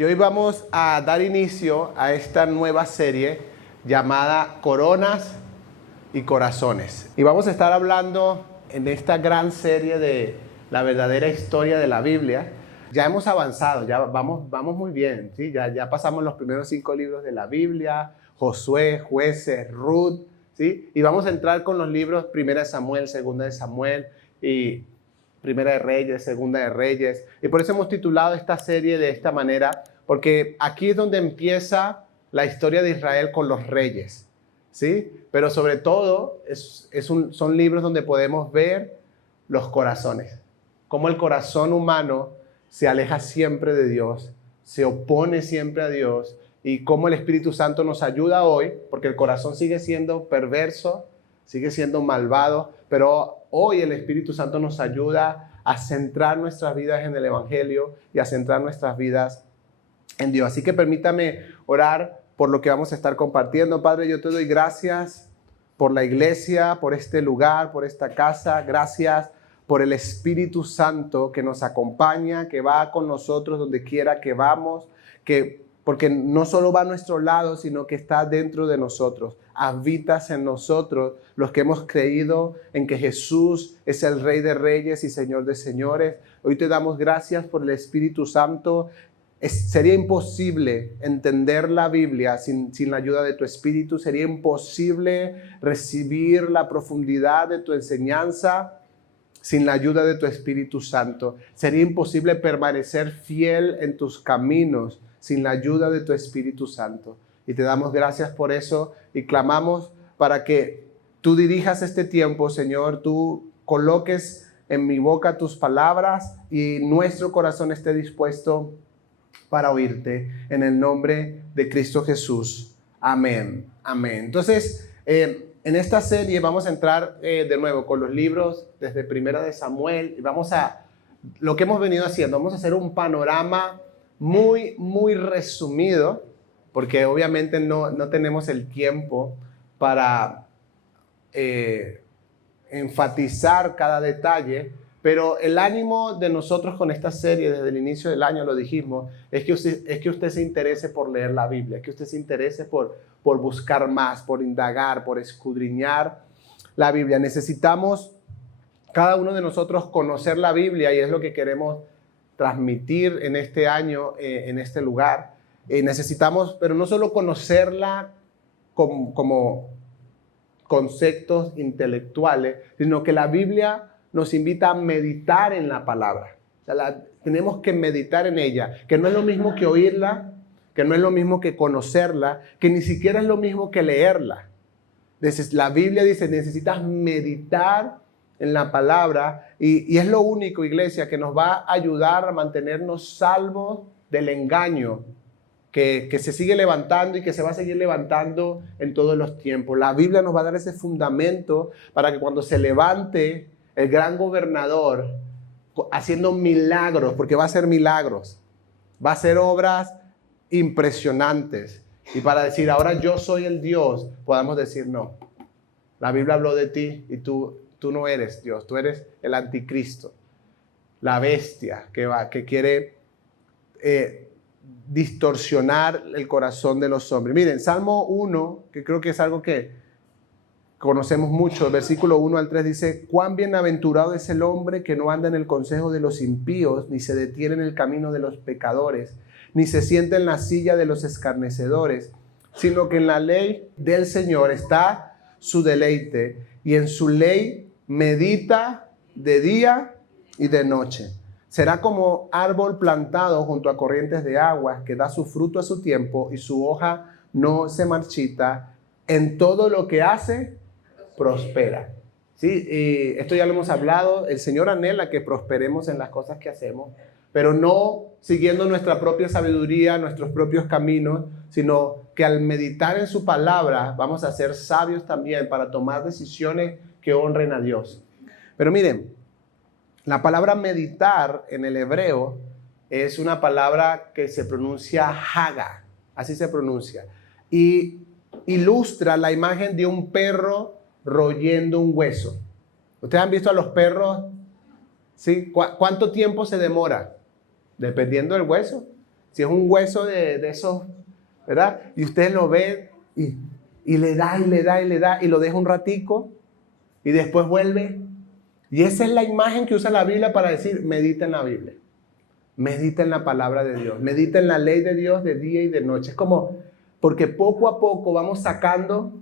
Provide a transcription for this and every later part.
Y hoy vamos a dar inicio a esta nueva serie llamada Coronas y Corazones. Y vamos a estar hablando en esta gran serie de la verdadera historia de la Biblia. Ya hemos avanzado, ya vamos muy bien, ¿sí? Ya pasamos los primeros 5 libros de la Biblia, Josué, Jueces, Ruth, ¿sí? Y vamos a entrar con los libros 1 de Samuel, 2 de Samuel y 1 de Reyes, 2 de Reyes. Y por eso hemos titulado esta serie de esta manera, porque aquí es donde empieza la historia de Israel con los reyes, ¿sí? Pero sobre todo son libros donde podemos ver los corazones, cómo el corazón humano se aleja siempre de Dios, se opone siempre a Dios, y cómo el Espíritu Santo nos ayuda hoy, porque el corazón sigue siendo perverso, sigue siendo malvado, pero hoy el Espíritu Santo nos ayuda a centrar nuestras vidas en el Evangelio y a centrar nuestras vidas en Dios. Así que permítame orar por lo que vamos a estar compartiendo. Padre, yo te doy gracias por la iglesia, por este lugar, por esta casa. Gracias por el Espíritu Santo que nos acompaña, que va con nosotros donde quiera que vamos, porque no solo va a nuestro lado, sino que está dentro de nosotros. Habitas en nosotros, los que hemos creído en que Jesús es el Rey de Reyes y Señor de Señores. Hoy te damos gracias por el Espíritu Santo. Sería imposible entender la Biblia sin la ayuda de tu Espíritu. Sería imposible recibir la profundidad de tu enseñanza sin la ayuda de tu Espíritu Santo. Sería imposible permanecer fiel en tus caminos sin la ayuda de tu Espíritu Santo. Y te damos gracias por eso y clamamos para que tú dirijas este tiempo, Señor. Tú coloques en mi boca tus palabras y nuestro corazón esté dispuesto para oírte, en el nombre de Cristo Jesús. Amén. Amén. Entonces, en esta serie vamos a entrar de nuevo con los libros desde 1 de Samuel y vamos a, lo que hemos venido haciendo, vamos a hacer un panorama muy resumido, porque obviamente no tenemos el tiempo para enfatizar cada detalle, pero el ánimo de nosotros con esta serie desde el inicio del año, lo dijimos, es que usted se interese por leer la Biblia, que usted se interese por buscar más, por indagar, por escudriñar la Biblia. Necesitamos cada uno de nosotros conocer la Biblia y es lo que queremos transmitir en este año, en este lugar. Necesitamos, pero no solo conocerla como conceptos intelectuales, sino que la Biblia nos invita a meditar en la palabra. O sea, tenemos que meditar en ella, que no es lo mismo que oírla, que no es lo mismo que conocerla, que ni siquiera es lo mismo que leerla. La Biblia dice, necesitas meditar en la palabra y es lo único, iglesia, que nos va a ayudar a mantenernos salvos del engaño que se sigue levantando y que se va a seguir levantando en todos los tiempos. La Biblia nos va a dar ese fundamento para que cuando se levante el gran gobernador haciendo milagros, porque va a hacer milagros, va a hacer obras impresionantes, y para decir, ahora yo soy el Dios, podamos decir, no, la Biblia habló de ti y tú no eres Dios, tú eres el anticristo, la bestia que quiere distorsionar el corazón de los hombres. Miren, Salmo 1, que creo que es algo que conocemos mucho, el versículo 1 al 3 dice, cuán bienaventurado es el hombre que no anda en el consejo de los impíos, ni se detiene en el camino de los pecadores, ni se sienta en la silla de los escarnecedores, sino que en la ley del Señor está su deleite, y en su ley medita de día y de noche. Será como árbol plantado junto a corrientes de aguas, que da su fruto a su tiempo y su hoja no se marchita. En todo lo que hace, prospera. ¿Sí? Y esto ya lo hemos hablado. El Señor anhela que prosperemos en las cosas que hacemos, pero no siguiendo nuestra propia sabiduría, nuestros propios caminos, sino que al meditar en su palabra vamos a ser sabios también para tomar decisiones que honren a Dios. Pero miren, la palabra meditar en el hebreo es una palabra que se pronuncia haga, así se pronuncia, y ilustra la imagen de un perro royendo un hueso. ¿Ustedes han visto a los perros? ¿Sí? ¿Cuánto tiempo se demora? Dependiendo del hueso. Si es un hueso de esos, ¿verdad? Y usted lo ve y le da, y le da, y le da, y lo deja un ratico, y después vuelve. Y esa es la imagen que usa la Biblia para decir, medita en la Biblia. Medita en la palabra de Dios. Medita en la ley de Dios de día y de noche. Es como, porque poco a poco vamos sacando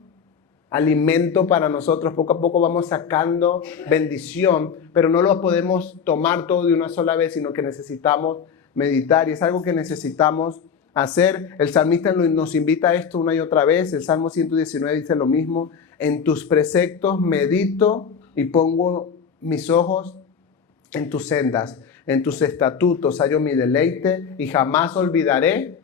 alimento para nosotros, poco a poco vamos sacando bendición, pero no lo podemos tomar todo de una sola vez, sino que necesitamos meditar, y es algo que necesitamos hacer. El salmista nos invita a esto una y otra vez. El Salmo 119 dice lo mismo: en tus preceptos medito y pongo mis ojos en tus sendas, en tus estatutos hallo mi deleite y jamás olvidaré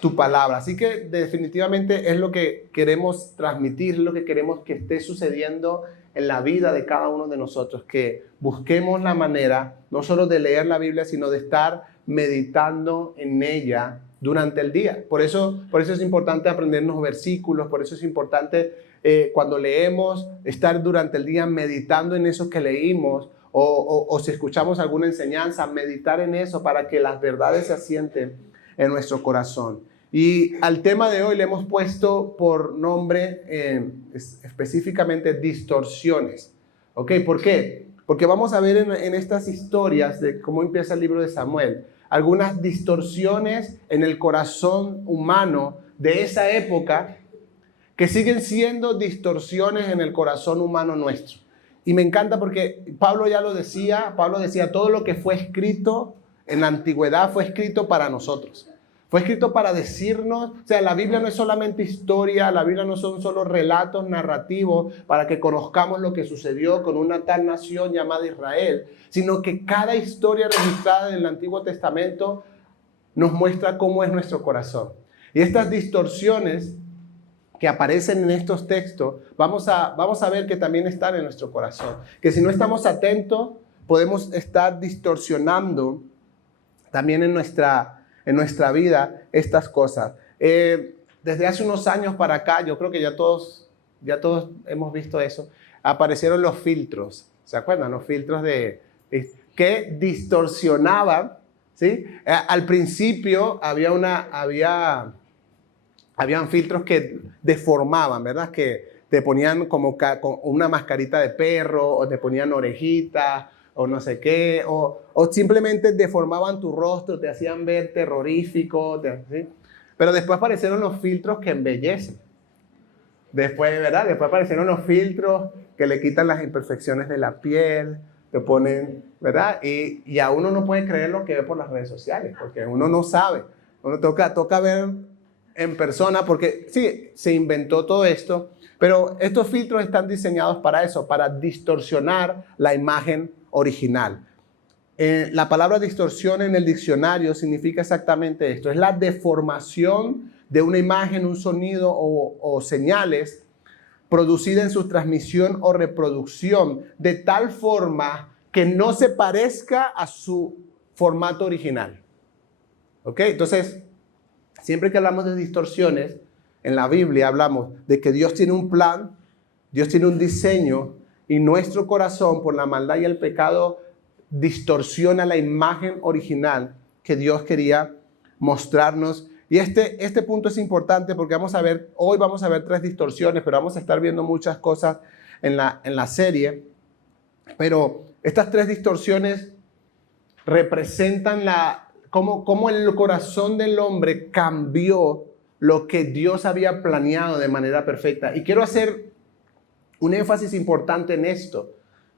tu palabra. Así que definitivamente es lo que queremos transmitir, lo que queremos que esté sucediendo en la vida de cada uno de nosotros, que busquemos la manera no solo de leer la Biblia, sino de estar meditando en ella durante el día. Por eso es importante aprendernos versículos, por eso es importante cuando leemos estar durante el día meditando en eso que leímos, o si escuchamos alguna enseñanza, meditar en eso para que las verdades se asienten en nuestro corazón. Y al tema de hoy le hemos puesto por nombre específicamente distorsiones. ¿Ok? ¿Por qué? Porque vamos a ver en estas historias de cómo empieza el libro de Samuel algunas distorsiones en el corazón humano de esa época que siguen siendo distorsiones en el corazón humano nuestro. Y me encanta porque Pablo ya lo decía, Pablo decía, todo lo que fue escrito en la antigüedad fue escrito para nosotros. Fue escrito para decirnos, o sea, la Biblia no es solamente historia, la Biblia no son solo relatos narrativos para que conozcamos lo que sucedió con una tal nación llamada Israel, sino que cada historia registrada en el Antiguo Testamento nos muestra cómo es nuestro corazón. Y estas distorsiones que aparecen en estos textos, vamos a ver que también están en nuestro corazón. Que si no estamos atentos, podemos estar distorsionando también en nuestra vida estas cosas. Desde hace unos años para acá, yo creo que ya todos hemos visto eso, aparecieron los filtros. ¿Se acuerdan? Los filtros que distorsionaban, ¿sí? Al principio habían filtros que deformaban, ¿verdad? Que te ponían como una mascarita de perro, o te ponían orejitas, o no sé qué, o simplemente deformaban tu rostro, te hacían ver terrorífico, ¿sí? Pero después aparecieron los filtros que embellecen. Después, ¿verdad? Después aparecieron los filtros que le quitan las imperfecciones de la piel, te ponen, ¿verdad? Y a uno no puede creer lo que ve por las redes sociales, porque uno no sabe. Uno toca ver en persona, porque sí, se inventó todo esto, pero estos filtros están diseñados para eso, para distorsionar la imagen original. La palabra distorsión en el diccionario significa exactamente esto: es la deformación de una imagen, un sonido o señales producida en su transmisión o reproducción de tal forma que no se parezca a su formato original. ¿Ok? Entonces, siempre que hablamos de distorsiones, en la Biblia hablamos de que Dios tiene un plan, Dios tiene un diseño, y nuestro corazón, por la maldad y el pecado, distorsiona la imagen original que Dios quería mostrarnos. Y este punto es importante porque hoy vamos a ver 3 distorsiones, pero vamos a estar viendo muchas cosas en la serie. Pero estas 3 distorsiones representan cómo el corazón del hombre cambió lo que Dios había planeado de manera perfecta. Y quiero hacer un énfasis importante en esto,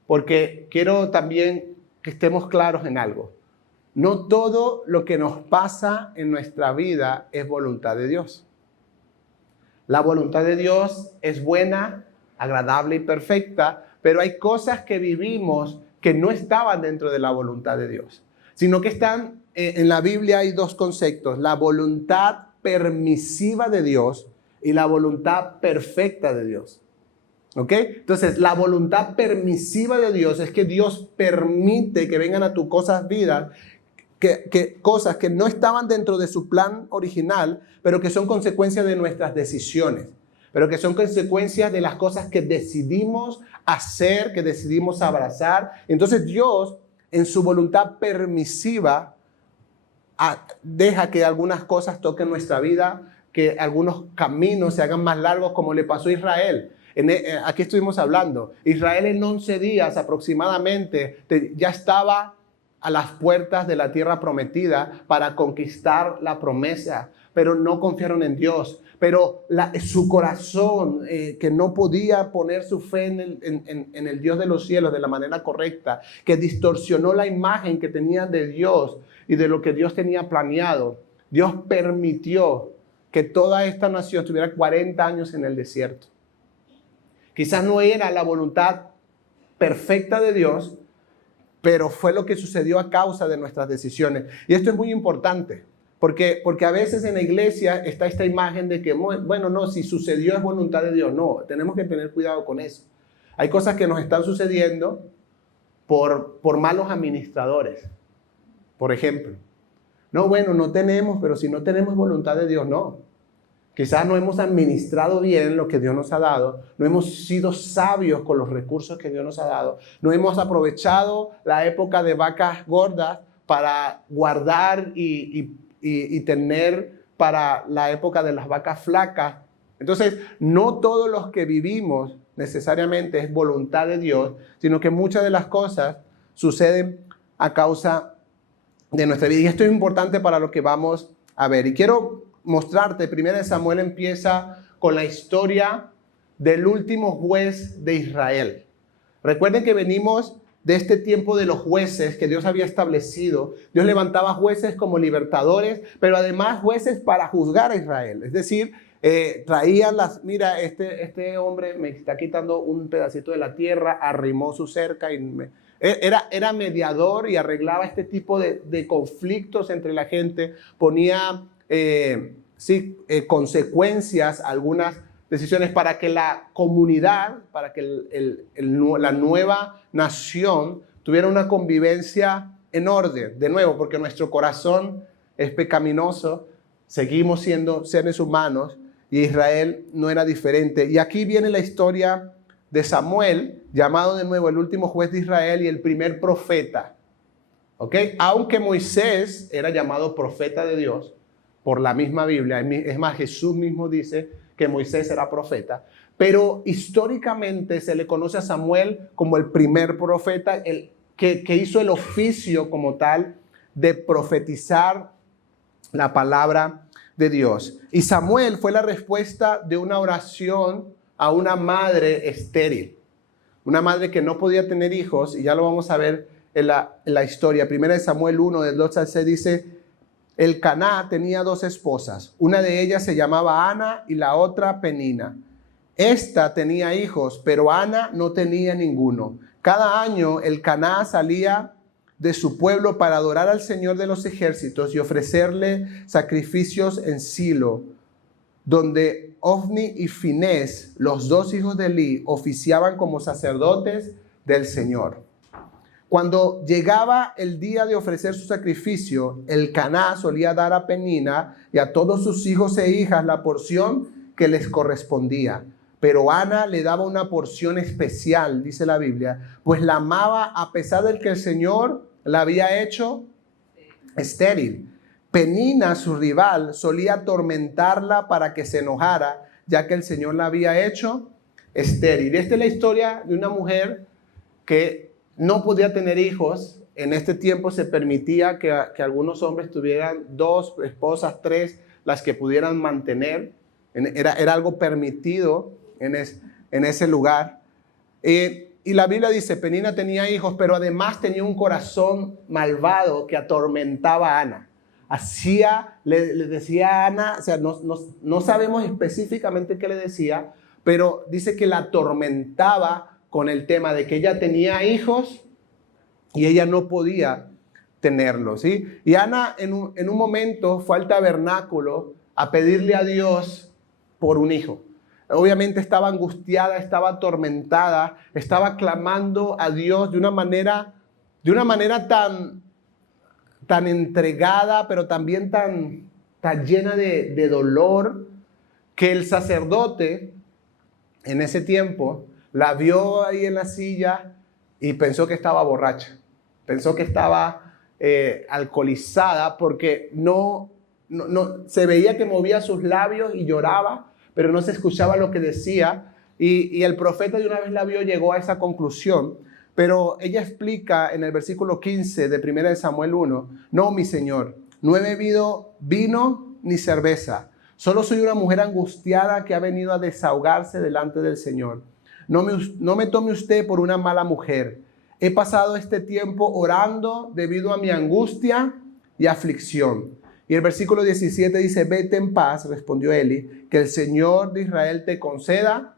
porque quiero también que estemos claros en algo. No todo lo que nos pasa en nuestra vida es voluntad de Dios. La voluntad de Dios es buena, agradable y perfecta, pero hay cosas que vivimos que no estaban dentro de la voluntad de Dios, sino que están en la Biblia. Hay 2 conceptos: la voluntad permisiva de Dios y la voluntad perfecta de Dios. ¿Ok? Entonces, la voluntad permisiva de Dios es que Dios permite que vengan a tus vidas cosas que no estaban dentro de su plan original, pero que son consecuencias de nuestras decisiones, pero que son consecuencias de las cosas que decidimos hacer, que decidimos abrazar. Entonces Dios, en su voluntad permisiva, deja que algunas cosas toquen nuestra vida, que algunos caminos se hagan más largos, como le pasó a Israel. Aquí estuvimos hablando. Israel en 11 días aproximadamente ya estaba a las puertas de la tierra prometida para conquistar la promesa, pero no confiaron en Dios. Pero su corazón, que no podía poner su fe en el Dios de los cielos de la manera correcta, que distorsionó la imagen que tenían de Dios y de lo que Dios tenía planeado, Dios permitió que toda esta nación estuviera 40 años en el desierto. Quizás no era la voluntad perfecta de Dios, pero fue lo que sucedió a causa de nuestras decisiones. Y esto es muy importante, porque a veces en la iglesia está esta imagen de que, bueno, no, si sucedió es voluntad de Dios. No, tenemos que tener cuidado con eso. Hay cosas que nos están sucediendo por malos administradores, por ejemplo. No, bueno, no tenemos, pero si no tenemos voluntad de Dios, no. Quizás no hemos administrado bien lo que Dios nos ha dado, no hemos sido sabios con los recursos que Dios nos ha dado, no hemos aprovechado la época de vacas gordas para guardar y tener para la época de las vacas flacas. Entonces, no todos los que vivimos necesariamente es voluntad de Dios, sino que muchas de las cosas suceden a causa de nuestra vida. Y esto es importante para lo que vamos a ver. Y quiero mostrarte, 1 Samuel empieza con la historia del último juez de Israel. Recuerden que venimos de este tiempo de los jueces que Dios había establecido. Dios levantaba jueces como libertadores, pero además jueces para juzgar a Israel. Es decir, traían mira, este hombre me está quitando un pedacito de la tierra, arrimó su cerca y era mediador y arreglaba este tipo de conflictos entre la gente, ponía consecuencias, algunas decisiones para que la comunidad, para que la nueva nación tuviera una convivencia en orden. De nuevo, porque nuestro corazón es pecaminoso, seguimos siendo seres humanos y Israel no era diferente. Y aquí viene la historia de Samuel, llamado de nuevo el último juez de Israel y el primer profeta. ¿Ok? Aunque Moisés era llamado profeta de Dios por la misma Biblia, es más, Jesús mismo dice que Moisés era profeta, pero históricamente se le conoce a Samuel como el primer profeta, el que hizo el oficio como tal de profetizar la palabra de Dios. Y Samuel fue la respuesta de una oración a una madre estéril, una madre que no podía tener hijos, y ya lo vamos a ver en la historia. 1 Samuel 1, del 2 al 6 dice: Elcaná tenía 2 esposas, una de ellas se llamaba Ana y la otra Penina. Esta tenía hijos, pero Ana no tenía ninguno. Cada año Elcaná salía de su pueblo para adorar al Señor de los ejércitos y ofrecerle sacrificios en Silo, donde Ofni y Finés, los 2 hijos de Elí, oficiaban como sacerdotes del Señor. Cuando llegaba el día de ofrecer su sacrificio, Elcaná solía dar a Penina y a todos sus hijos e hijas la porción que les correspondía. Pero Ana le daba una porción especial, dice la Biblia, pues la amaba a pesar de que el Señor la había hecho estéril. Penina, su rival, solía atormentarla para que se enojara, ya que el Señor la había hecho estéril. Esta es la historia de una mujer que no podía tener hijos. En este tiempo se permitía que algunos hombres tuvieran 2 esposas, 3, las que pudieran mantener. Era algo permitido en ese lugar. Y la Biblia dice, Penina tenía hijos, pero además tenía un corazón malvado que atormentaba a Ana. Le decía a Ana, o sea, no sabemos específicamente qué le decía, pero dice que la atormentaba con el tema de que ella tenía hijos y ella no podía tenerlos, ¿sí? Y Ana en un momento fue al tabernáculo a pedirle a Dios por un hijo. Obviamente estaba angustiada, estaba atormentada, estaba clamando a Dios de una manera tan entregada, pero también tan llena de dolor, que el sacerdote en ese tiempo la vio ahí en la silla y pensó que estaba borracha. Pensó que estaba alcoholizada porque no se veía que movía sus labios y lloraba, pero no se escuchaba lo que decía. Y el profeta de una vez la vio, llegó a esa conclusión. Pero ella explica en el versículo 15 de 1 Samuel 1, no, mi señor, no he bebido vino ni cerveza. Solo soy una mujer angustiada que ha venido a desahogarse delante del Señor. No me tome usted por una mala mujer. He pasado este tiempo orando debido a mi angustia y aflicción. Y el versículo 17 dice, vete en paz, respondió Eli, que el Señor de Israel te conceda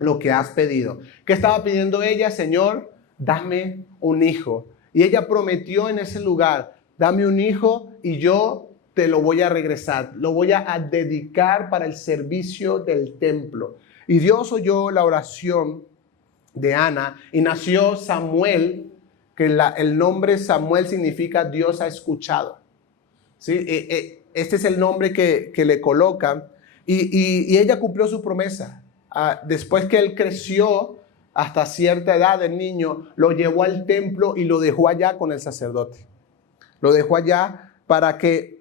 lo que has pedido. ¿Qué estaba pidiendo ella? Señor, dame un hijo. Y ella prometió en ese lugar, dame un hijo y yo te lo voy a regresar. Lo voy a dedicar para el servicio del templo. Y Dios oyó la oración de Ana y nació Samuel, que el nombre Samuel significa Dios ha escuchado. ¿Sí? Este es el nombre que le colocan. Y ella cumplió su promesa. Después que él creció hasta cierta edad, el niño lo llevó al templo y lo dejó allá con el sacerdote. Lo dejó allá para que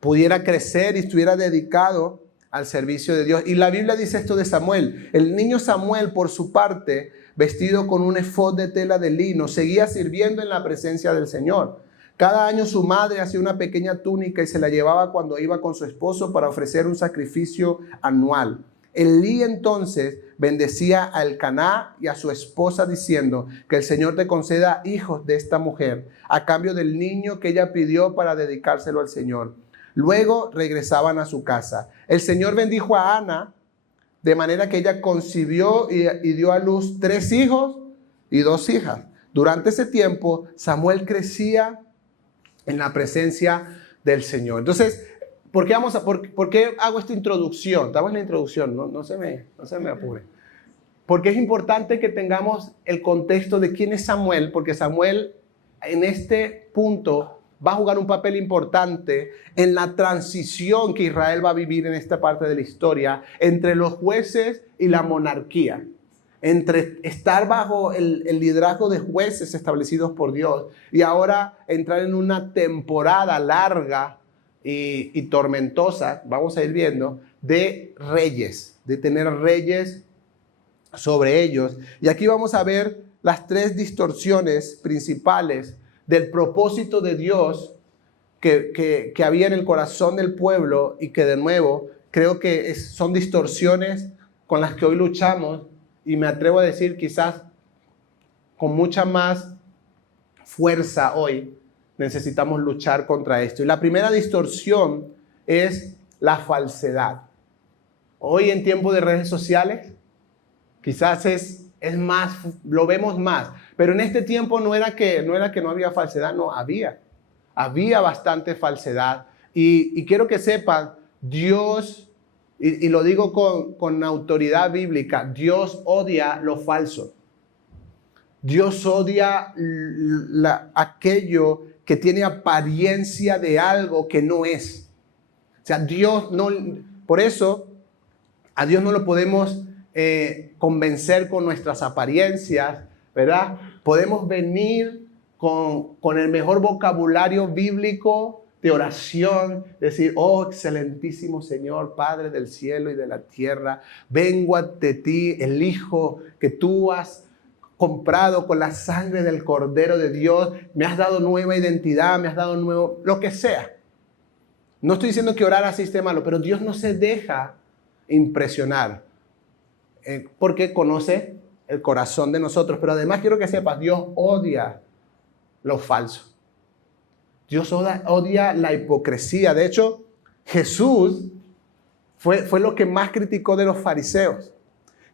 pudiera crecer y estuviera dedicado al servicio de Dios. Y la Biblia dice esto de Samuel. El niño Samuel, por su parte, vestido con un efod de tela de lino, seguía sirviendo en la presencia del Señor. Cada año su madre hacía una pequeña túnica y se la llevaba cuando iba con su esposo para ofrecer un sacrificio anual. Elí entonces bendecía a Elcaná y a su esposa diciendo, que el Señor te conceda hijos de esta mujer a cambio del niño que ella pidió para dedicárselo al Señor. Luego regresaban a su casa. El Señor bendijo a Ana de manera que ella concibió y dio a luz 3 hijos y 2 hijas. Durante ese tiempo Samuel crecía en la presencia del Señor. Entonces, ¿por qué hago esta introducción? Estamos en la introducción, no se me apure. Porque es importante que tengamos el contexto de quién es Samuel, porque Samuel en este punto va a jugar un papel importante en la transición que Israel va a vivir en esta parte de la historia entre los jueces y la monarquía. Entre estar bajo el liderazgo de jueces establecidos por Dios y ahora entrar en una temporada larga y tormentosa, vamos a ir viendo, de reyes, de tener reyes sobre ellos. Y aquí vamos a ver las 3 distorsiones principales del propósito de Dios que había en el corazón del pueblo y que de nuevo creo que son distorsiones con las que hoy luchamos y me atrevo a decir quizás con mucha más fuerza hoy necesitamos luchar contra esto. Y la primera distorsión es la falsedad. Hoy en tiempo de redes sociales quizás es más, lo vemos más, pero en este tiempo no era que no había falsedad, no, había bastante falsedad. Y quiero que sepan, Dios, y lo digo con autoridad bíblica, Dios odia lo falso. Dios odia aquello que tiene apariencia de algo que no es. O sea, por eso a Dios no lo podemos convencer con nuestras apariencias, ¿verdad? Podemos venir con el mejor vocabulario bíblico de oración, decir, oh excelentísimo Señor, Padre del cielo y de la tierra, vengo ante ti, el Hijo que tú has comprado con la sangre del Cordero de Dios, me has dado nueva identidad, me has dado nuevo, lo que sea. No estoy diciendo que orar así esté malo, pero Dios no se deja impresionar porque conoce el corazón de nosotros. Pero además quiero que sepas, Dios odia lo falso. Dios odia la hipocresía. De hecho, Jesús fue lo que más criticó de los fariseos,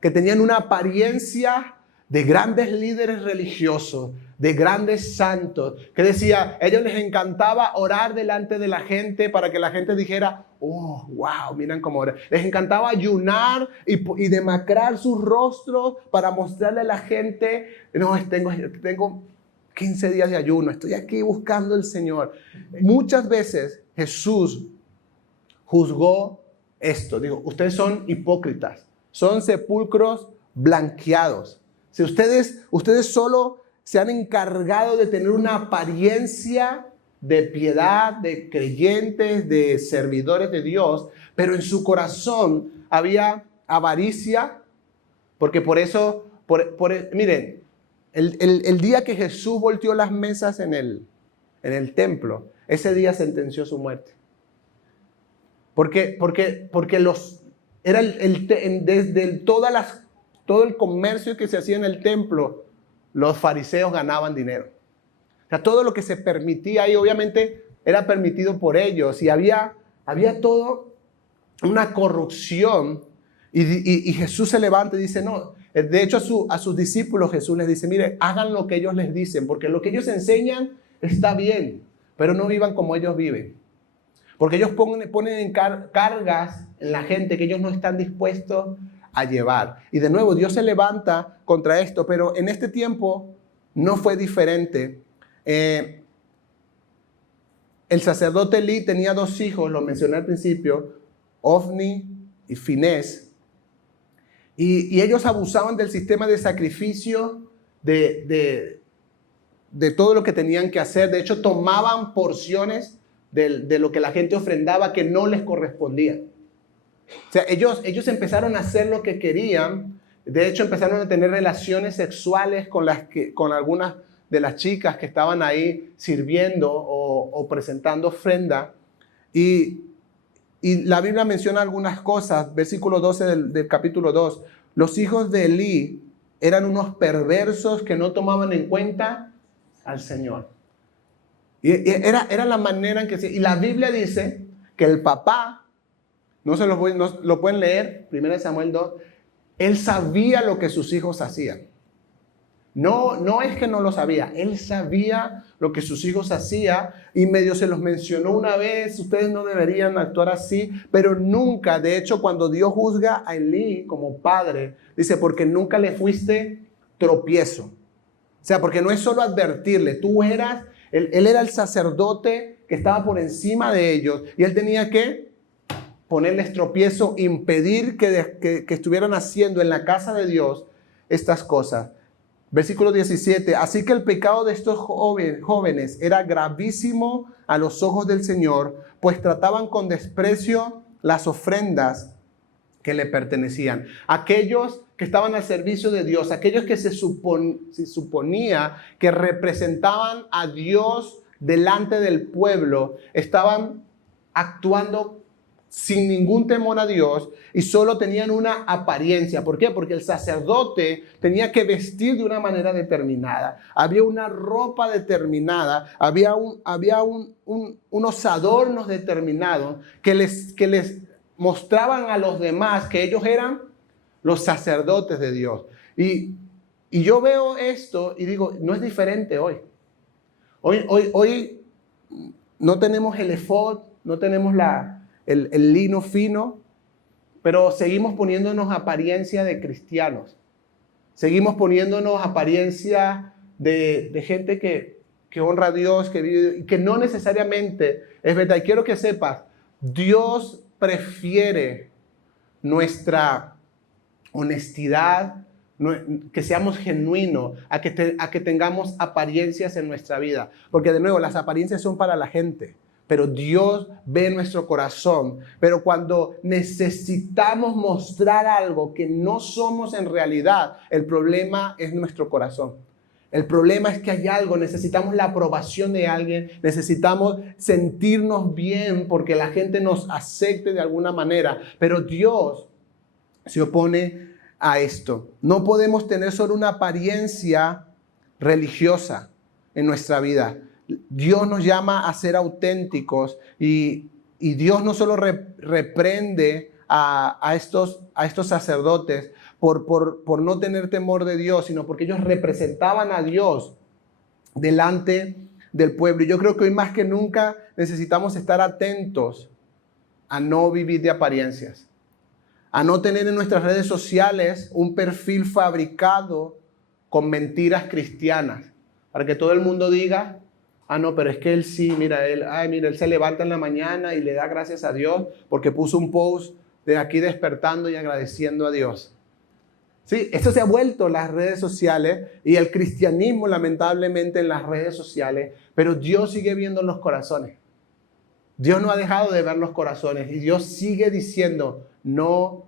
que tenían una apariencia de grandes líderes religiosos, de grandes santos, que decía, a ellos les encantaba orar delante de la gente para que la gente dijera, oh, wow, miren cómo oran. Les encantaba ayunar y demacrar sus rostros para mostrarle a la gente, no, tengo 15 días de ayuno, estoy aquí buscando al Señor. Muchas veces Jesús juzgó esto. Digo, ustedes son hipócritas, son sepulcros blanqueados. Si ustedes solo se han encargado de tener una apariencia de piedad, de creyentes, de servidores de Dios, pero en su corazón había avaricia, porque por eso, miren, el día que Jesús volteó las mesas en el templo, ese día sentenció su muerte. Porque era desde todo el comercio que se hacía en el templo, los fariseos ganaban dinero. O sea, todo lo que se permitía ahí, obviamente, era permitido por ellos. Y había todo una corrupción. Y Jesús se levanta y dice, no. De hecho, a sus discípulos Jesús les dice, mire, hagan lo que ellos les dicen, porque lo que ellos enseñan está bien, pero no vivan como ellos viven. Porque ellos ponen cargas en la gente que ellos no están dispuestos a llevar. Y de nuevo, Dios se levanta contra esto, pero en este tiempo no fue diferente. El sacerdote Elí tenía 2 hijos, lo mencioné al principio, Ofni y Finés. Y ellos abusaban del sistema de sacrificio, de todo lo que tenían que hacer. De hecho, tomaban porciones de lo que la gente ofrendaba que no les correspondía. O sea, ellos empezaron a hacer lo que querían. De hecho, empezaron a tener relaciones sexuales con algunas de las chicas que estaban ahí sirviendo o presentando ofrenda. Y la Biblia menciona algunas cosas. Versículo 12 del capítulo 2. Los hijos de Elí eran unos perversos que no tomaban en cuenta al Señor. Y era la manera en que y la Biblia dice que el papá, no lo pueden leer, 1 Samuel 2, él sabía lo que sus hijos hacían. No es que no lo sabía, él sabía lo que sus hijos hacían y medio se los mencionó una vez, ustedes no deberían actuar así, pero nunca, de hecho, cuando Dios juzga a Elí como padre, dice, porque nunca le fuiste tropiezo. O sea, porque no es solo advertirle, él era el sacerdote que estaba por encima de ellos y él tenía que ponerles tropiezo, impedir que estuvieran haciendo en la casa de Dios estas cosas. Versículo 17, así que el pecado de estos jóvenes era gravísimo a los ojos del Señor, pues trataban con desprecio las ofrendas que le pertenecían. Aquellos que estaban al servicio de Dios, aquellos que se suponía que representaban a Dios delante del pueblo, estaban actuando sin ningún temor a Dios y solo tenían una apariencia. ¿Por qué? Porque el sacerdote tenía que vestir de una manera determinada. Había una ropa determinada, había unos adornos determinados que les mostraban a los demás que ellos eran los sacerdotes de Dios. Y yo veo esto y digo, no es diferente hoy. Hoy no tenemos el efod, no tenemos el lino fino, pero seguimos poniéndonos apariencia de cristianos. Seguimos poniéndonos apariencia de gente que honra a Dios, que vive, y que no necesariamente es verdad. Y quiero que sepas, Dios prefiere nuestra honestidad, que seamos genuinos, a que tengamos apariencias en nuestra vida. Porque de nuevo, las apariencias son para la gente. Pero Dios ve nuestro corazón. Pero cuando necesitamos mostrar algo que no somos en realidad, el problema es nuestro corazón. El problema es que hay algo, necesitamos la aprobación de alguien, necesitamos sentirnos bien porque la gente nos acepte de alguna manera. Pero Dios se opone a esto. No podemos tener solo una apariencia religiosa en nuestra vida. Dios nos llama a ser auténticos y Dios no solo reprende a estos sacerdotes por no tener temor de Dios, sino porque ellos representaban a Dios delante del pueblo. Y yo creo que hoy más que nunca necesitamos estar atentos a no vivir de apariencias, a no tener en nuestras redes sociales un perfil fabricado con mentiras cristianas, para que todo el mundo diga, no, pero es que él sí, mira, él se levanta en la mañana y le da gracias a Dios porque puso un post de aquí despertando y agradeciendo a Dios. Sí, esto se ha vuelto las redes sociales y el cristianismo lamentablemente en las redes sociales, pero Dios sigue viendo los corazones. Dios no ha dejado de ver los corazones y Dios sigue diciendo, no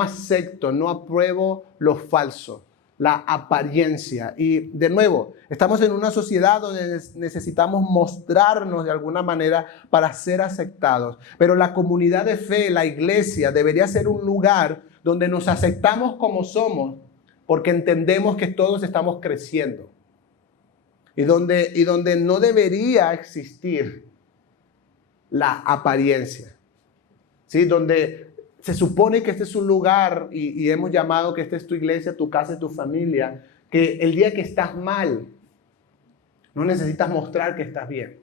acepto, no apruebo lo falso, la apariencia. Y de nuevo, estamos en una sociedad donde necesitamos mostrarnos de alguna manera para ser aceptados. Pero la comunidad de fe, la iglesia, debería ser un lugar donde nos aceptamos como somos, porque entendemos que todos estamos creciendo. Y donde no debería existir la apariencia. ¿Sí? Donde se supone que este es un lugar, y hemos llamado que esta es tu iglesia, tu casa y tu familia, que el día que estás mal, no necesitas mostrar que estás bien.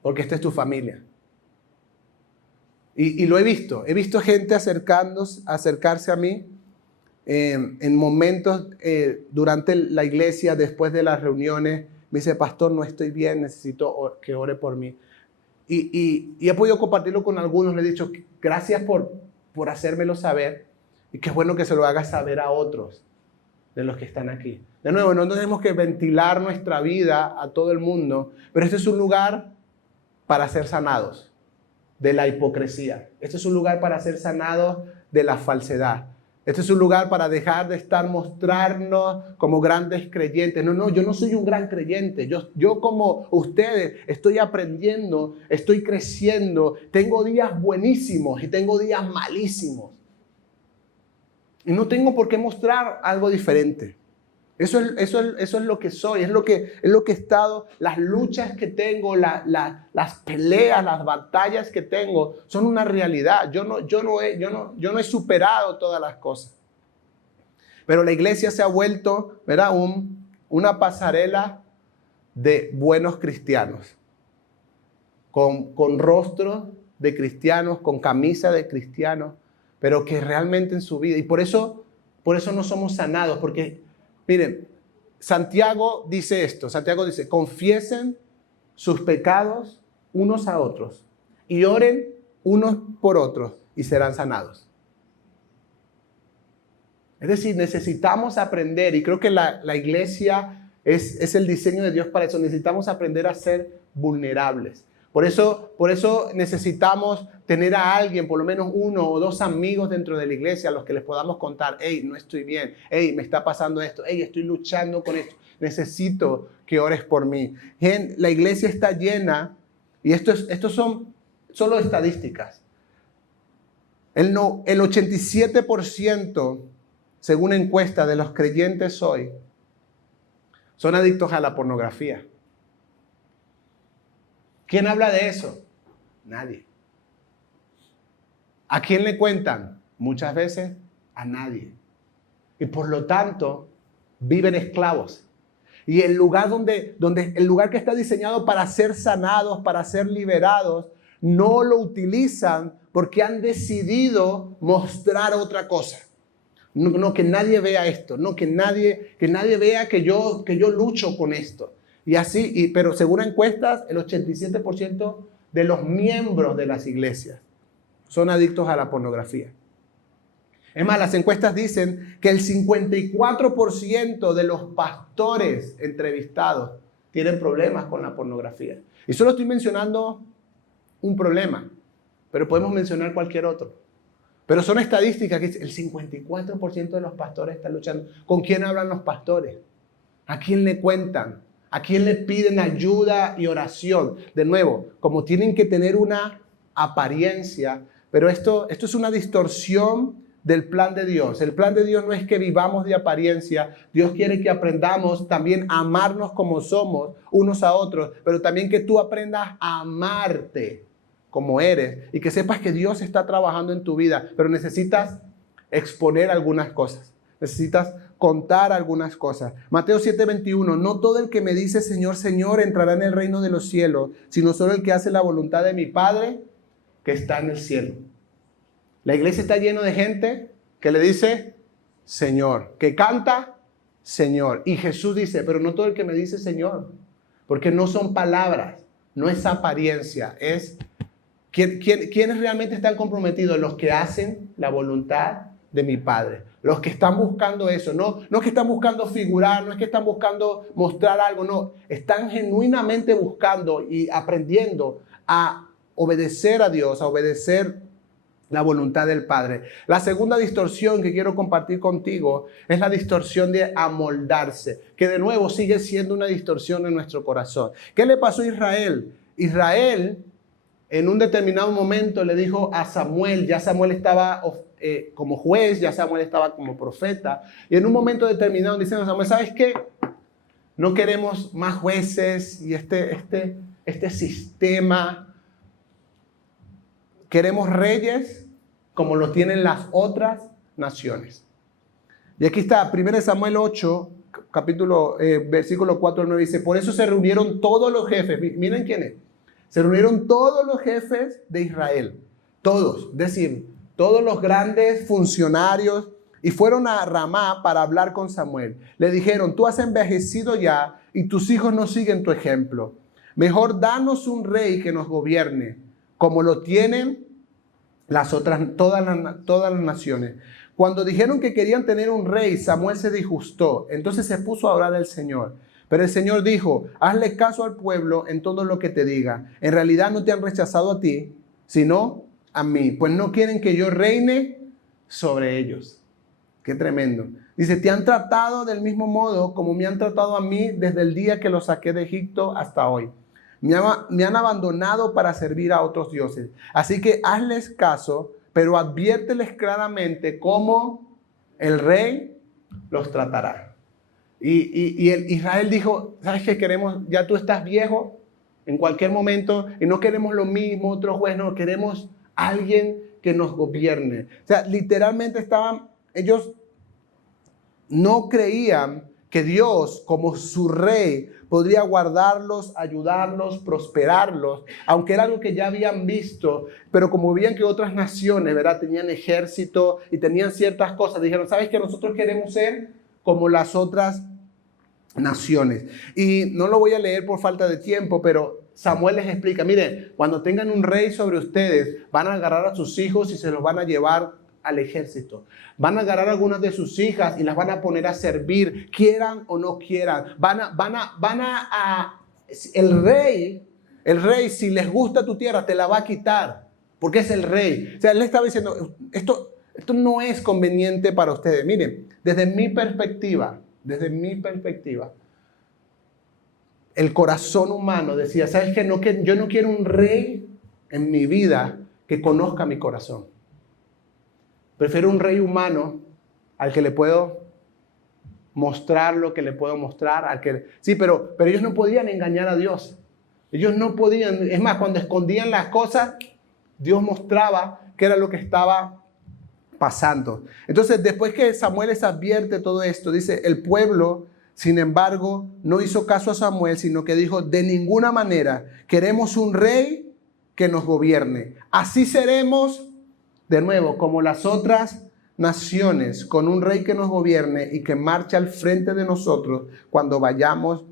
Porque esta es tu familia. Y lo he visto gente acercarse a mí en momentos durante la iglesia, después de las reuniones, me dice, pastor, no estoy bien, necesito que ore por mí. Y he podido compartirlo con algunos, le he dicho, gracias por hacérmelo saber, y qué bueno que se lo hagas saber a otros de los que están aquí. De nuevo, no tenemos que ventilar nuestra vida a todo el mundo, pero este es un lugar para ser sanados de la hipocresía. Este es un lugar para ser sanados de la falsedad. Este es un lugar para dejar de estar mostrarnos como grandes creyentes. No, yo no soy un gran creyente. Yo como ustedes estoy aprendiendo, estoy creciendo. Tengo días buenísimos y tengo días malísimos. Y no tengo por qué mostrar algo diferente. Eso es lo que soy, es lo que he estado, las luchas que tengo, las peleas, las batallas que tengo, son una realidad. Yo no he superado todas las cosas. Pero la iglesia se ha vuelto, ¿verdad? Una pasarela de buenos cristianos, con rostros de cristianos, con camisa de cristianos, pero que realmente en su vida, y por eso no somos sanados, porque miren, Santiago dice esto, Santiago dice, confiesen sus pecados unos a otros y oren unos por otros y serán sanados. Es decir, necesitamos aprender, y creo que la iglesia es el diseño de Dios para eso, necesitamos aprender a ser vulnerables. Por eso necesitamos tener a alguien, por lo menos uno o dos amigos dentro de la iglesia a los que les podamos contar, hey, no estoy bien, hey, me está pasando esto, hey, estoy luchando con esto, necesito que ores por mí. La iglesia está llena, y estos son solo estadísticas. El 87%, según encuesta de los creyentes hoy, son adictos a la pornografía. ¿Quién habla de eso? Nadie. ¿A quién le cuentan? Muchas veces a nadie. Y por lo tanto, viven esclavos. Y el lugar el lugar que está diseñado para ser sanados, para ser liberados, no lo utilizan porque han decidido mostrar otra cosa. No que nadie vea esto, no que nadie vea que yo lucho con esto. Y así, pero según encuestas, el 87% de los miembros de las iglesias son adictos a la pornografía. Es más, las encuestas dicen que el 54% de los pastores entrevistados tienen problemas con la pornografía. Y solo estoy mencionando un problema, pero podemos mencionar cualquier otro. Pero son estadísticas que el 54% de los pastores están luchando. ¿Con quién hablan los pastores? ¿A quién le cuentan? ¿A quién le piden ayuda y oración? De nuevo, como tienen que tener una apariencia, pero esto es una distorsión del plan de Dios. El plan de Dios no es que vivamos de apariencia. Dios quiere que aprendamos también a amarnos como somos unos a otros, pero también que tú aprendas a amarte como eres y que sepas que Dios está trabajando en tu vida, pero necesitas exponer algunas cosas. Necesitas contar algunas cosas. Mateo 7:21, no todo el que me dice Señor, Señor entrará en el reino de los cielos, sino solo el que hace la voluntad de mi Padre que está en el cielo. La iglesia está llena de gente que le dice Señor, que canta Señor. Y Jesús dice, pero no todo el que me dice Señor, porque no son palabras, no es apariencia, es ¿quiénes realmente están comprometidos? Los que hacen la voluntad de mi Padre. Los que están buscando eso, no es que están buscando figurar, no es que están buscando mostrar algo, no. Están genuinamente buscando y aprendiendo a obedecer a Dios, a obedecer la voluntad del Padre. La segunda distorsión que quiero compartir contigo es la distorsión de amoldarse, que de nuevo sigue siendo una distorsión en nuestro corazón. ¿Qué le pasó a Israel? Israel en un determinado momento le dijo a Samuel, ya Samuel estaba como juez, ya Samuel estaba como profeta, y en un momento determinado diciendo a Samuel, ¿sabes qué? No queremos más jueces y este sistema. Queremos reyes como lo tienen las otras naciones. Y aquí está, 1 Samuel 8, versículo 4 al 9, dice, por eso se reunieron todos los jefes, miren quién es, se reunieron todos los jefes de Israel, todos, es decir, todos los grandes funcionarios, y fueron a Ramá para hablar con Samuel. Le dijeron, tú has envejecido ya y tus hijos no siguen tu ejemplo. Mejor danos un rey que nos gobierne, como lo tienen todas las naciones. Cuando dijeron que querían tener un rey, Samuel se disgustó. Entonces se puso a orar al Señor. Pero el Señor dijo, hazle caso al pueblo en todo lo que te diga. En realidad no te han rechazado a ti, sino a mí, pues no quieren que yo reine sobre ellos. Qué tremendo. Dice, te han tratado del mismo modo como me han tratado a mí desde el día que los saqué de Egipto hasta hoy. Me han abandonado para servir a otros dioses. Así que hazles caso, pero adviérteles claramente cómo el rey los tratará. Y Israel dijo, ¿sabes qué queremos? Ya tú estás viejo en cualquier momento y no queremos lo mismo, otro juez, no, queremos alguien que nos gobierne. O sea, literalmente ellos no creían que Dios, como su rey, podría guardarlos, ayudarlos, prosperarlos, aunque era algo que ya habían visto, pero como veían que otras naciones, ¿verdad?, tenían ejército y tenían ciertas cosas, dijeron, ¿sabes qué? Nosotros queremos ser como las otras naciones. Y no lo voy a leer por falta de tiempo, pero Samuel les explica, miren, cuando tengan un rey sobre ustedes, van a agarrar a sus hijos y se los van a llevar al ejército. Van a agarrar a algunas de sus hijas y las van a poner a servir, quieran o no quieran. El rey, si les gusta tu tierra, te la va a quitar, porque es el rey. O sea, él le estaba diciendo, esto no es conveniente para ustedes. Miren, desde mi perspectiva, el corazón humano decía, ¿sabes qué? Yo no quiero un rey en mi vida que conozca mi corazón. Prefiero un rey humano al que le puedo mostrar lo que le puedo mostrar. Sí, pero ellos no podían engañar a Dios. Ellos no podían. Es más, cuando escondían las cosas, Dios mostraba qué era lo que estaba pasando. Entonces, después que Samuel les advierte todo esto, dice, el pueblo, sin embargo, no hizo caso a Samuel, sino que dijo, de ninguna manera queremos un rey que nos gobierne. Así seremos, de nuevo, como las otras naciones, con un rey que nos gobierne y que marche al frente de nosotros cuando vayamos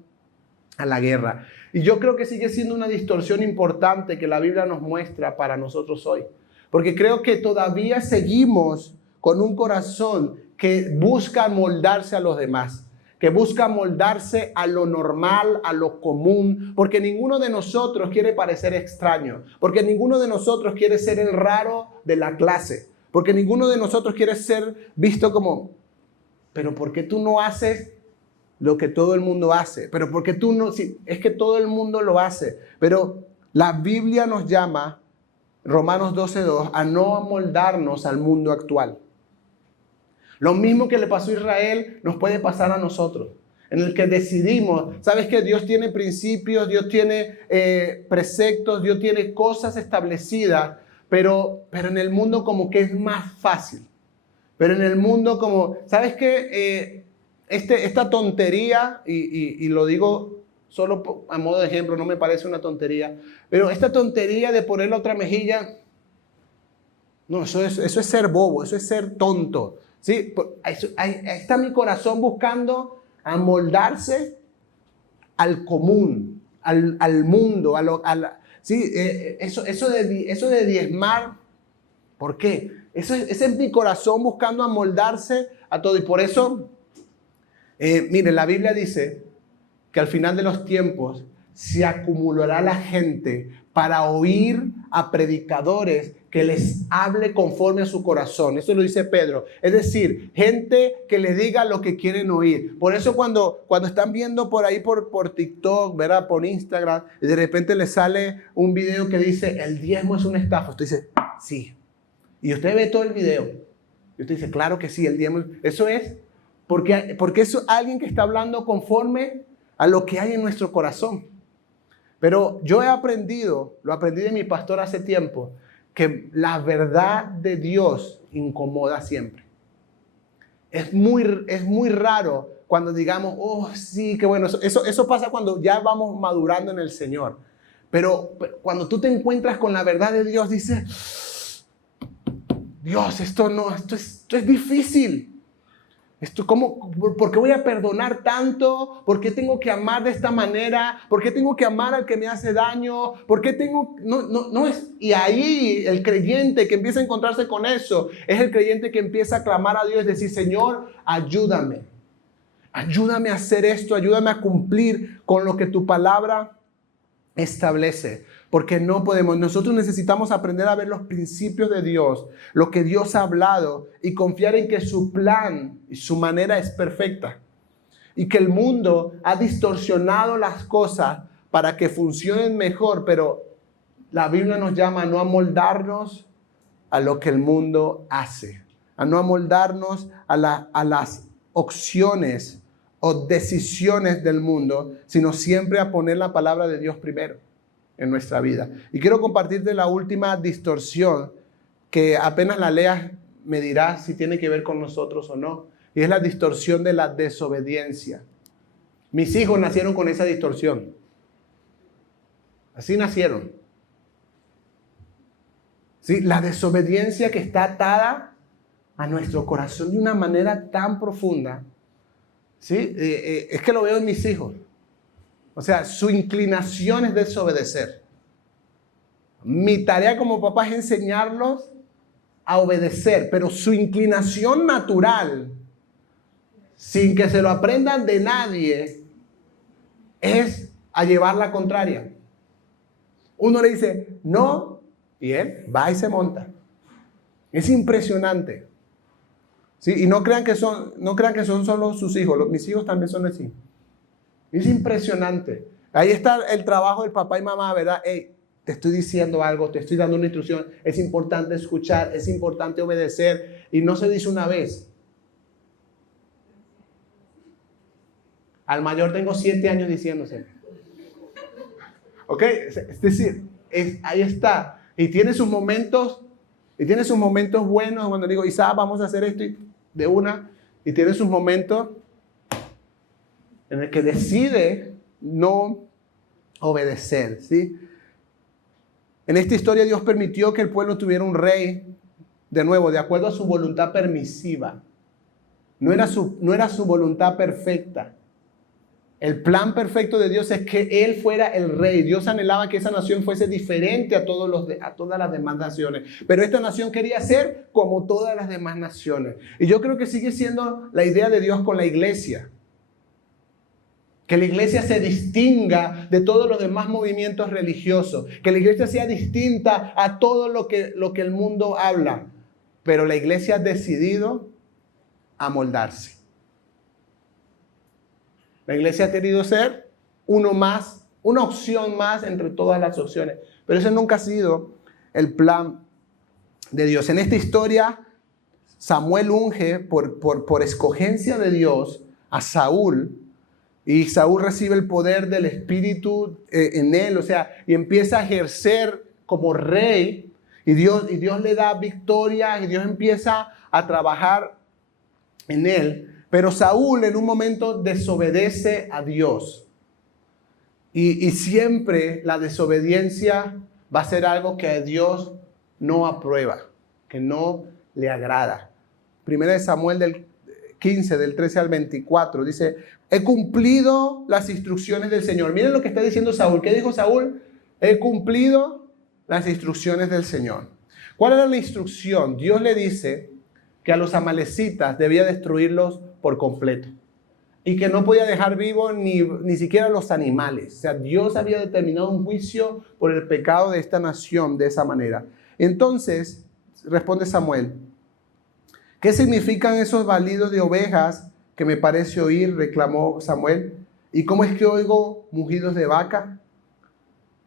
a la guerra. Y yo creo que sigue siendo una distorsión importante que la Biblia nos muestra para nosotros hoy. Porque creo que todavía seguimos con un corazón que busca moldarse a los demás, que busca moldarse a lo normal, a lo común, porque ninguno de nosotros quiere parecer extraño, porque ninguno de nosotros quiere ser el raro de la clase, porque ninguno de nosotros quiere ser visto como, pero ¿por qué tú no haces lo que todo el mundo hace? Pero ¿por qué tú no? Sí, es que todo el mundo lo hace, pero la Biblia nos llama, Romanos 12:2, a no amoldarnos al mundo actual. Lo mismo que le pasó a Israel nos puede pasar a nosotros, en el que decidimos, ¿sabes qué? Dios tiene principios, Dios tiene preceptos, Dios tiene cosas establecidas, pero en el mundo como que es más fácil. Pero en el mundo como, ¿sabes qué? Esta tontería, y lo digo solo a modo de ejemplo, no me parece una tontería, pero esta tontería de poner la otra mejilla, no, eso es ser bobo, eso es ser tonto. ¿Sí? Ahí está mi corazón buscando amoldarse al común, al mundo, ¿sí? Eso de diezmar. ¿Por qué? Ese es mi corazón buscando amoldarse a todo. Y por eso, mire, la Biblia dice que al final de los tiempos se acumulará la gente para oír a predicadores que les hable conforme a su corazón. Eso lo dice Pedro. Es decir, gente que le diga lo que quieren oír. Por eso cuando están viendo por ahí por TikTok, ¿verdad? Por Instagram, y de repente les sale un video que dice, el diezmo es una estafa. Usted dice, sí. Y usted ve todo el video. Y usted dice, claro que sí, el diezmo. Eso es porque es alguien que está hablando conforme a lo que hay en nuestro corazón. Pero yo lo aprendí de mi pastor hace tiempo, que la verdad de Dios incomoda siempre. Es muy raro cuando digamos, oh sí, qué bueno. Eso pasa cuando ya vamos madurando en el Señor. Pero cuando tú te encuentras con la verdad de Dios, dices, Dios, esto es difícil. ¿Por qué voy a perdonar tanto? ¿Por qué tengo que amar de esta manera? ¿Por qué tengo que amar al que me hace daño? ¿Por qué tengo...? No es... Y ahí el creyente que empieza a encontrarse con eso, es el creyente que empieza a clamar a Dios y decir, Señor, ayúdame. Ayúdame a hacer esto, ayúdame a cumplir con lo que tu palabra establece. Porque no podemos, nosotros necesitamos aprender a ver los principios de Dios, lo que Dios ha hablado y confiar en que su plan y su manera es perfecta. Y que el mundo ha distorsionado las cosas para que funcionen mejor, pero la Biblia nos llama a no amoldarnos a lo que el mundo hace, a no amoldarnos a las opciones o decisiones del mundo, sino siempre a poner la palabra de Dios primero en nuestra vida. Y quiero compartirte la última distorsión que apenas la leas me dirás si tiene que ver con nosotros o no. Y es la distorsión de la desobediencia. Mis hijos nacieron con esa distorsión. Así nacieron. ¿Sí? La desobediencia que está atada a nuestro corazón de una manera tan profunda. ¿Sí? Es que lo veo en mis hijos. O sea, su inclinación es desobedecer. Mi tarea como papá es enseñarlos a obedecer, pero su inclinación natural, sin que se lo aprendan de nadie, es a llevar la contraria. Uno le dice, no, y él va y se monta. Es impresionante. ¿Sí? Y no crean que son solo sus hijos, mis hijos también son así. Es impresionante. Ahí está el trabajo del papá y mamá, ¿verdad? Hey, te estoy diciendo algo, te estoy dando una instrucción. Es importante escuchar, es importante obedecer. Y no se dice una vez. Al mayor tengo 7 años diciéndose. ¿Ok? Es decir, ahí está. Y tiene sus momentos buenos cuando digo, Isaac, vamos a hacer esto de una. Y tiene sus momentos en el que decide no obedecer, ¿sí? En esta historia Dios permitió que el pueblo tuviera un rey, de nuevo, de acuerdo a su voluntad permisiva. No era su voluntad perfecta. El plan perfecto de Dios es que Él fuera el rey. Dios anhelaba que esa nación fuese diferente a todas las demás naciones. Pero esta nación quería ser como todas las demás naciones. Y yo creo que sigue siendo la idea de Dios con la iglesia. Que la iglesia se distinga de todos los demás movimientos religiosos. Que la iglesia sea distinta a todo lo que el mundo habla. Pero la iglesia ha decidido amoldarse. La iglesia ha querido ser uno más, una opción más entre todas las opciones. Pero ese nunca ha sido el plan de Dios. En esta historia, Samuel unge por escogencia de Dios a Saúl. Y Saúl recibe el poder del Espíritu en él, o sea, y empieza a ejercer como rey. Y Dios le da victoria y Dios empieza a trabajar en él. Pero Saúl en un momento desobedece a Dios. Y siempre la desobediencia va a ser algo que Dios no aprueba, que no le agrada. Primera de Samuel 15, del 13 al 24, dice, he cumplido las instrucciones del Señor. Miren lo que está diciendo Saúl. ¿Qué dijo Saúl? He cumplido las instrucciones del Señor. ¿Cuál era la instrucción? Dios le dice que a los amalecitas debía destruirlos por completo y que no podía dejar vivos ni siquiera los animales. O sea, Dios había determinado un juicio por el pecado de esta nación de esa manera. Entonces, responde Samuel, ¿qué significan esos balidos de ovejas que me parece oír? Reclamó Samuel. ¿Y cómo es que oigo mugidos de vaca?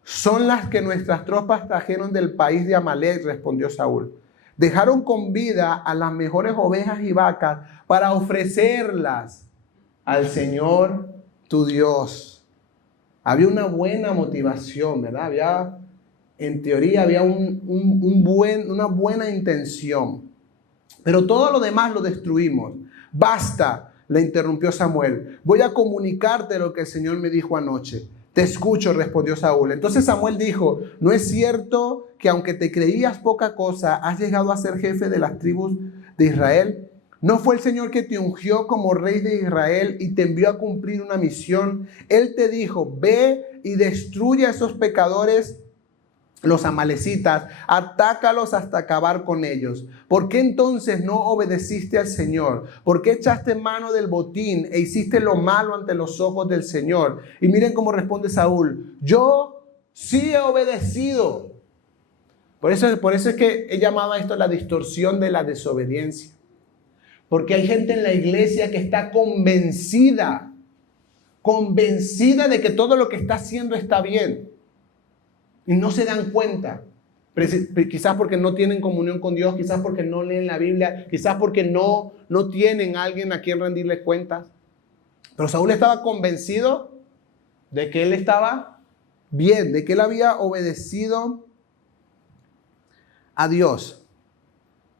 Son las que nuestras tropas trajeron del país de Amalek, respondió Saúl. Dejaron con vida a las mejores ovejas y vacas para ofrecerlas al Señor tu Dios. Había una buena motivación, ¿verdad? En teoría había una buena intención. Pero todo lo demás lo destruimos. Basta, le interrumpió Samuel. Voy a comunicarte lo que el Señor me dijo anoche. Te escucho, respondió Saúl. Entonces Samuel dijo, ¿no es cierto que aunque te creías poca cosa, has llegado a ser jefe de las tribus de Israel? ¿No fue el Señor que te ungió como rey de Israel y te envió a cumplir una misión? Él te dijo, ve y destruye a esos pecadores, los amalecitas, atácalos hasta acabar con ellos. ¿Por qué entonces no obedeciste al Señor? ¿Por qué echaste mano del botín e hiciste lo malo ante los ojos del Señor? Y miren cómo responde Saúl, yo sí he obedecido. Por eso es que he llamado a esto la distorsión de la desobediencia. Porque hay gente en la iglesia que está convencida de que todo lo que está haciendo está bien. Y no se dan cuenta. Quizás porque no tienen comunión con Dios, quizás porque no leen la Biblia, quizás porque no tienen a alguien a quien rendirle cuentas. Pero Saúl estaba convencido de que él estaba bien, de que él había obedecido a Dios.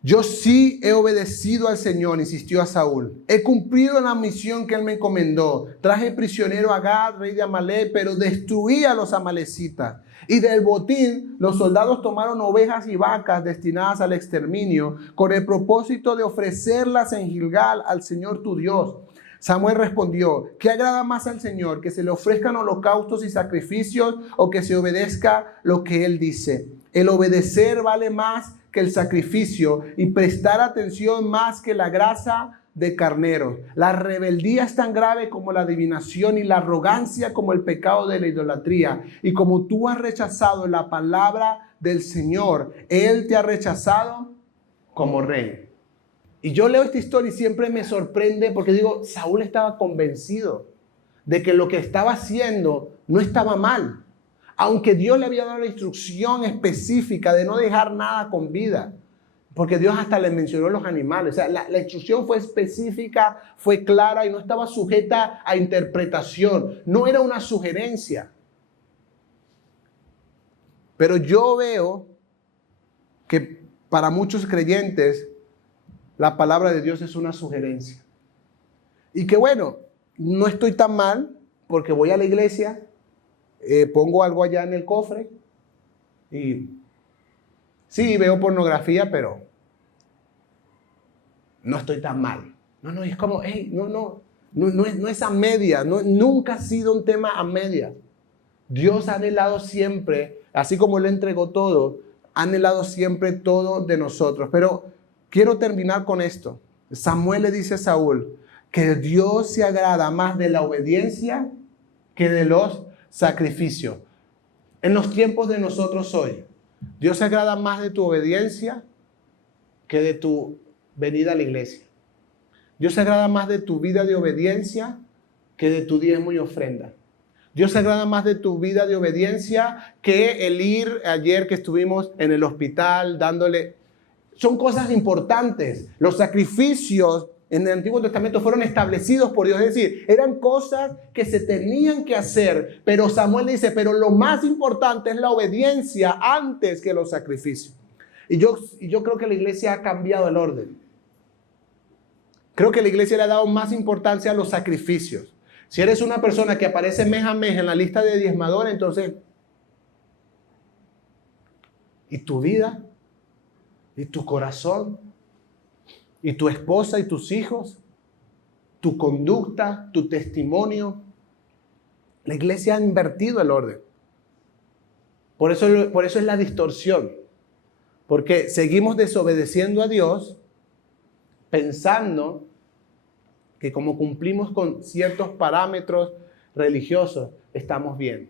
Yo sí he obedecido al Señor, insistió a Saúl. He cumplido la misión que él me encomendó. Traje prisionero a Gad, rey de Amalek, pero destruí a los amalecitas. Y del botín, los soldados tomaron ovejas y vacas destinadas al exterminio, con el propósito de ofrecerlas en Gilgal al Señor tu Dios. Samuel respondió, ¿qué agrada más al Señor? ¿Que se le ofrezcan holocaustos y sacrificios o que se obedezca lo que Él dice? El obedecer vale más que el sacrificio y prestar atención más que la grasa de carneros. La rebeldía es tan grave como la adivinación y la arrogancia como el pecado de la idolatría. Y como tú has rechazado la palabra del Señor, Él te ha rechazado como rey. Y yo leo esta historia y siempre me sorprende porque digo, Saúl estaba convencido de que lo que estaba haciendo no estaba mal. Aunque Dios le había dado la instrucción específica de no dejar nada con vida. Porque Dios hasta le mencionó los animales. O sea, la instrucción fue específica, fue clara y no estaba sujeta a interpretación. No era una sugerencia. Pero yo veo que para muchos creyentes la palabra de Dios es una sugerencia. Y que bueno, no estoy tan mal porque voy a la iglesia, pongo algo allá en el cofre y sí, veo pornografía, pero no estoy tan mal. No, es como, hey, no es a media, nunca ha sido un tema a media. Dios ha anhelado siempre, así como Él entregó todo, ha anhelado siempre todo de nosotros. Pero quiero terminar con esto. Samuel le dice a Saúl que Dios se agrada más de la obediencia que de los sacrificios. En los tiempos de nosotros hoy, Dios se agrada más de tu obediencia que de tu venida a la iglesia. Dios se agrada más de tu vida de obediencia que de tu diezmo y ofrenda. Dios se agrada más de tu vida de obediencia que el ir ayer que estuvimos en el hospital dándole. Son cosas importantes. Los sacrificios en el Antiguo Testamento fueron establecidos por Dios. Es decir, eran cosas que se tenían que hacer. Pero Samuel dice, pero lo más importante es la obediencia antes que los sacrificios. Y yo creo que la iglesia ha cambiado el orden. Creo que la iglesia le ha dado más importancia a los sacrificios. Si eres una persona que aparece mes a mes en la lista de diezmadores, entonces, ¿y tu vida? ¿Y tu corazón? ¿Y tu esposa y tus hijos? ¿Tu conducta? ¿Tu testimonio? La iglesia ha invertido el orden. Por eso es la distorsión. Porque seguimos desobedeciendo a Dios pensando que como cumplimos con ciertos parámetros religiosos, estamos bien.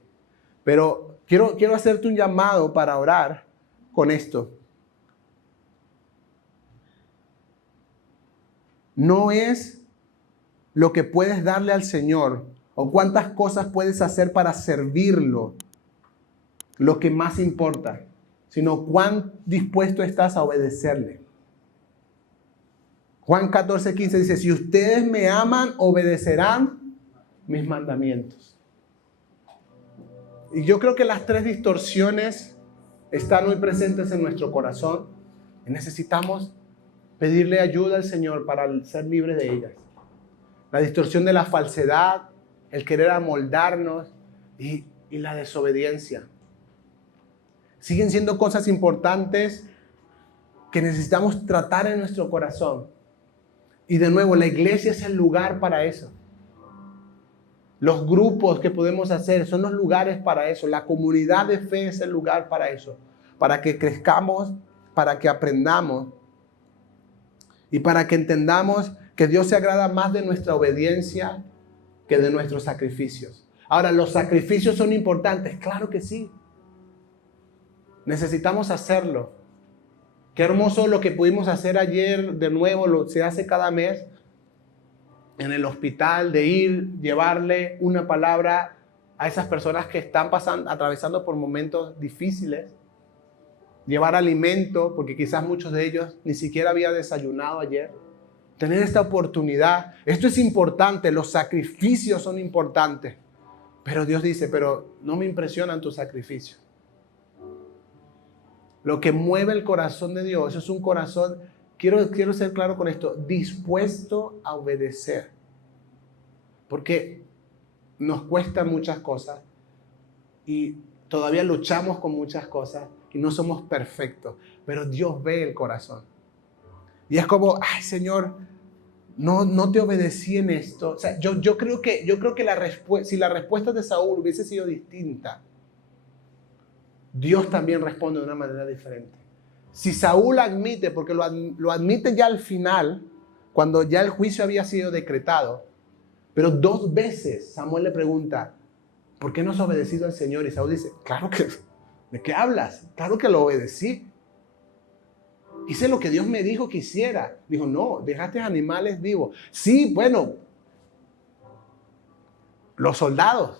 Pero quiero hacerte un llamado para orar con esto. No es lo que puedes darle al Señor o cuántas cosas puedes hacer para servirlo lo que más importa, sino cuán dispuesto estás a obedecerle. Juan 14:15 dice, si ustedes me aman, obedecerán mis mandamientos. Y yo creo que las tres distorsiones están muy presentes en nuestro corazón y necesitamos pedirle ayuda al Señor para ser libres de ellas. La distorsión de la falsedad, el querer amoldarnos y la desobediencia. Siguen siendo cosas importantes que necesitamos tratar en nuestro corazón. Y de nuevo, la iglesia es el lugar para eso. Los grupos que podemos hacer son los lugares para eso. La comunidad de fe es el lugar para eso. Para que crezcamos, para que aprendamos y para que entendamos que Dios se agrada más de nuestra obediencia que de nuestros sacrificios. Ahora, ¿los sacrificios son importantes? Claro que sí. Necesitamos hacerlo. Qué hermoso lo que pudimos hacer ayer, de nuevo, se hace cada mes en el hospital, de ir, llevarle una palabra a esas personas que están atravesando por momentos difíciles. Llevar alimento, porque quizás muchos de ellos ni siquiera habían desayunado ayer. Tener esta oportunidad. Esto es importante, los sacrificios son importantes. Pero Dios dice, pero no me impresionan tus sacrificios. Lo que mueve el corazón de Dios es un corazón, quiero ser claro con esto, dispuesto a obedecer. Porque nos cuestan muchas cosas y todavía luchamos con muchas cosas y no somos perfectos, pero Dios ve el corazón. Y es como, ay Señor, no te obedecí en esto. O sea, yo creo que si la respuesta de Saúl hubiese sido distinta, Dios también responde de una manera diferente. Si Saúl admite, porque lo admite ya al final, cuando ya el juicio había sido decretado, pero 2 veces Samuel le pregunta, ¿por qué no has obedecido al Señor? Y Saúl dice, claro que, ¿de qué hablas? Claro que lo obedecí. Hice lo que Dios me dijo que hiciera. Dijo, no, dejaste animales vivos. Sí, bueno, los soldados.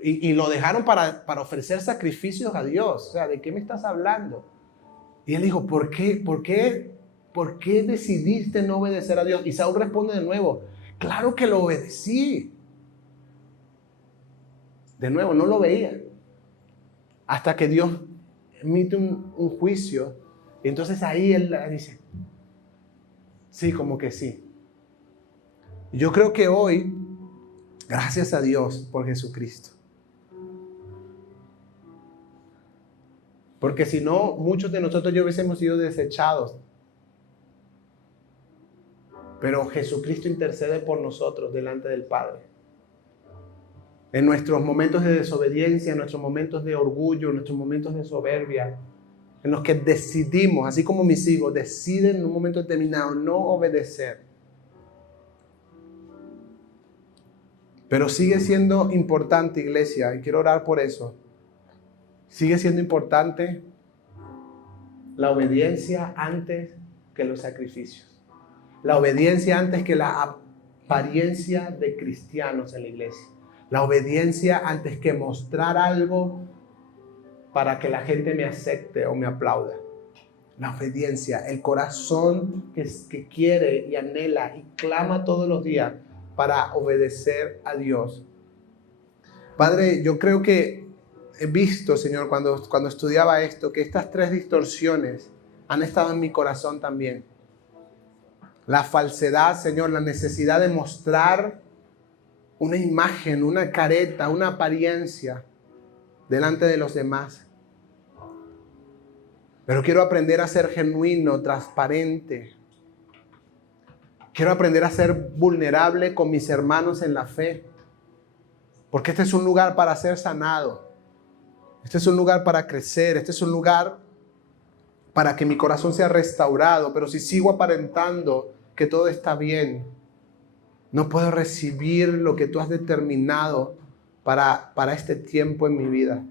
Y lo dejaron para ofrecer sacrificios a Dios. O sea, ¿de qué me estás hablando? Y él dijo, ¿por qué decidiste no obedecer a Dios? Y Saúl responde de nuevo, claro que lo obedecí. De nuevo, no lo veía. Hasta que Dios emite un juicio. Y entonces ahí él dice, sí, como que sí. Yo creo que hoy, gracias a Dios por Jesucristo. Porque si no, muchos de nosotros ya hubiésemos sido desechados. Pero Jesucristo intercede por nosotros delante del Padre. En nuestros momentos de desobediencia, en nuestros momentos de orgullo, en nuestros momentos de soberbia, en los que decidimos, así como mis hijos, deciden en un momento determinado no obedecer. Pero sigue siendo importante, iglesia, y quiero orar por eso. Sigue siendo importante la obediencia antes que los sacrificios. La obediencia antes que la apariencia de cristianos en la iglesia. La obediencia antes que mostrar algo para que la gente me acepte o me aplauda. La obediencia, el corazón que quiere y anhela y clama todos los días para obedecer a Dios. Padre, yo creo que he visto, Señor, cuando estudiaba esto, que estas 3 distorsiones han estado en mi corazón también. La falsedad, Señor, la necesidad de mostrar una imagen, una careta, una apariencia delante de los demás. Pero quiero aprender a ser genuino, transparente. Quiero aprender a ser vulnerable con mis hermanos en la fe. Porque este es un lugar para ser sanado. Este es un lugar para crecer. Este es un lugar para que mi corazón sea restaurado. Pero si sigo aparentando que todo está bien, no puedo recibir lo que tú has determinado para este tiempo en mi vida.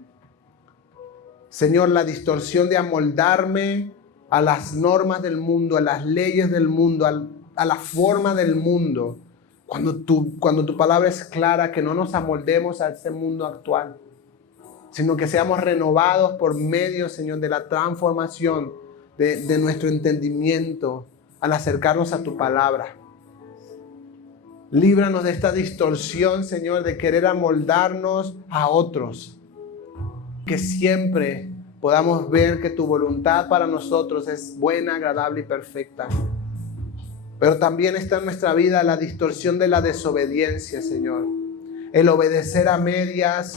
Señor, la distorsión de amoldarme a las normas del mundo, a las leyes del mundo, a la forma del mundo, cuando tu palabra es clara, que no nos amoldemos a este mundo actual, sino que seamos renovados por medio, Señor, de la transformación de nuestro entendimiento al acercarnos a tu palabra. Líbranos de esta distorsión, Señor, de querer amoldarnos a otros. Que siempre podamos ver que tu voluntad para nosotros es buena, agradable y perfecta. Pero también está en nuestra vida la distorsión de la desobediencia, Señor. El obedecer a medias,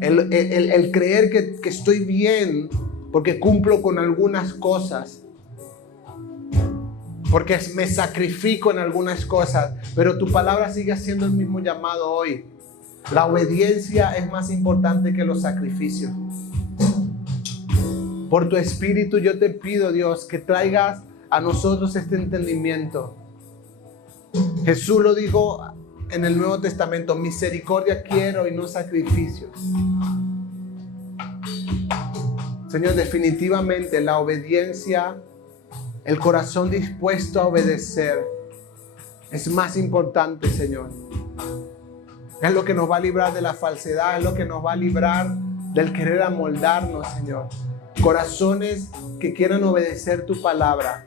el creer que estoy bien porque cumplo con algunas cosas, porque me sacrifico en algunas cosas, pero tu palabra sigue haciendo el mismo llamado hoy. La obediencia es más importante que los sacrificios. Por tu Espíritu yo te pido, Dios, que traigas a nosotros este entendimiento. Jesús lo dijo en el Nuevo Testamento: misericordia quiero y no sacrificios. Señor, definitivamente la obediencia, el corazón dispuesto a obedecer, es más importante, Señor. Es lo que nos va a librar de la falsedad, es lo que nos va a librar del querer amoldarnos, Señor. Corazones que quieran obedecer tu palabra.